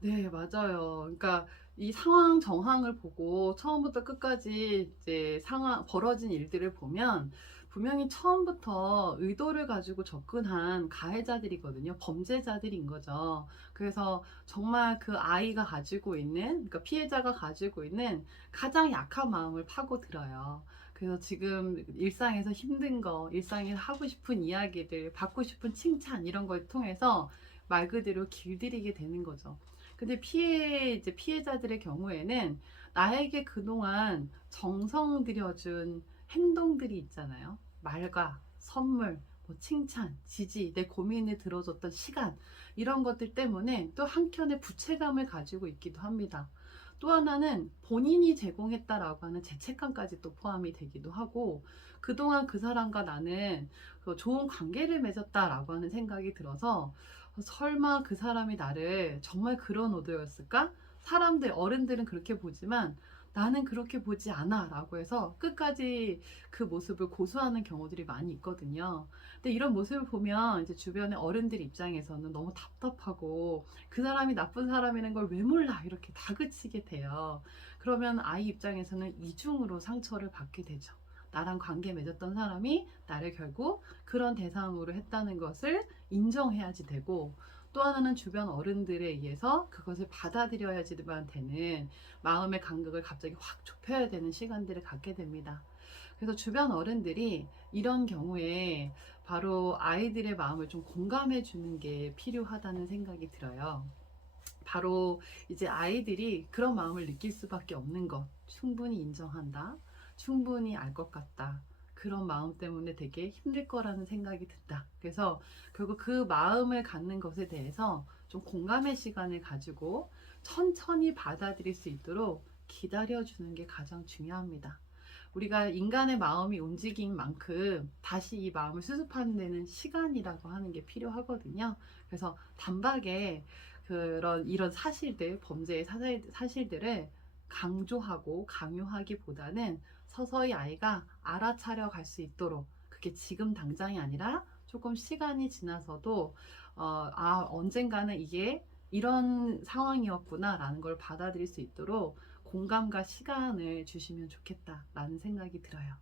네, 맞아요. 그러니까 이 상황 정황을 보고 처음부터 끝까지 이제 상황 벌어진 일들을 보면 분명히 처음부터 의도를 가지고 접근한 가해자들이거든요. 범죄자들인 거죠. 그래서 정말 그 아이가 가지고 있는, 그러니까 피해자가 가지고 있는 가장 약한 마음을 파고들어요. 그래서 지금 일상에서 힘든 거, 일상에서 하고 싶은 이야기들, 받고 싶은 칭찬 이런 걸 통해서 말 그대로 길들이게 되는 거죠. 근데 피해, 이제 피해자들의 경우에는 나에게 그동안 정성 들여준 행동들이 있잖아요. 말과 선물, 뭐 칭찬, 지지, 내 고민을 들어줬던 시간, 이런 것들 때문에 또 한켠에 부채감을 가지고 있기도 합니다. 또 하나는 본인이 제공했다라고 하는 죄책감까지 또 포함이 되기도 하고, 그동안 그 사람과 나는 그 좋은 관계를 맺었다라고 하는 생각이 들어서, 설마 그 사람이 나를 정말 그런 의도였을까? 사람들, 어른들은 그렇게 보지만 나는 그렇게 보지 않아 라고 해서 끝까지 그 모습을 고수하는 경우들이 많이 있거든요. 근데 이런 모습을 보면 이제 주변의 어른들 입장에서는 너무 답답하고 그 사람이 나쁜 사람이라는 걸 왜 몰라 이렇게 다그치게 돼요. 그러면 아이 입장에서는 이중으로 상처를 받게 되죠. 나랑 관계 맺었던 사람이 나를 결국 그런 대상으로 했다는 것을 인정해야지 되고 또 하나는 주변 어른들에 의해서 그것을 받아들여야지만 되는 마음의 간격을 갑자기 확 좁혀야 되는 시간들을 갖게 됩니다. 그래서 주변 어른들이 이런 경우에 바로 아이들의 마음을 좀 공감해 주는 게 필요하다는 생각이 들어요. 바로 이제 아이들이 그런 마음을 느낄 수밖에 없는 것 충분히 인정한다. 충분히 알 것 같다. 그런 마음 때문에 되게 힘들 거라는 생각이 든다. 그래서 결국 그 마음을 갖는 것에 대해서 좀 공감의 시간을 가지고 천천히 받아들일 수 있도록 기다려주는 게 가장 중요합니다. 우리가 인간의 마음이 움직인 만큼 다시 이 마음을 수습하는 데는 시간이라고 하는 게 필요하거든요. 그래서 단박에 그런 이런 사실들, 범죄의 사실, 사실들을 강조하고 강요하기보다는 서서히 아이가 알아차려 갈 수 있도록 그게 지금 당장이 아니라 조금 시간이 지나서도 어, 아 언젠가는 이게 이런 상황이었구나라는 걸 받아들일 수 있도록 공감과 시간을 주시면 좋겠다라는 생각이 들어요.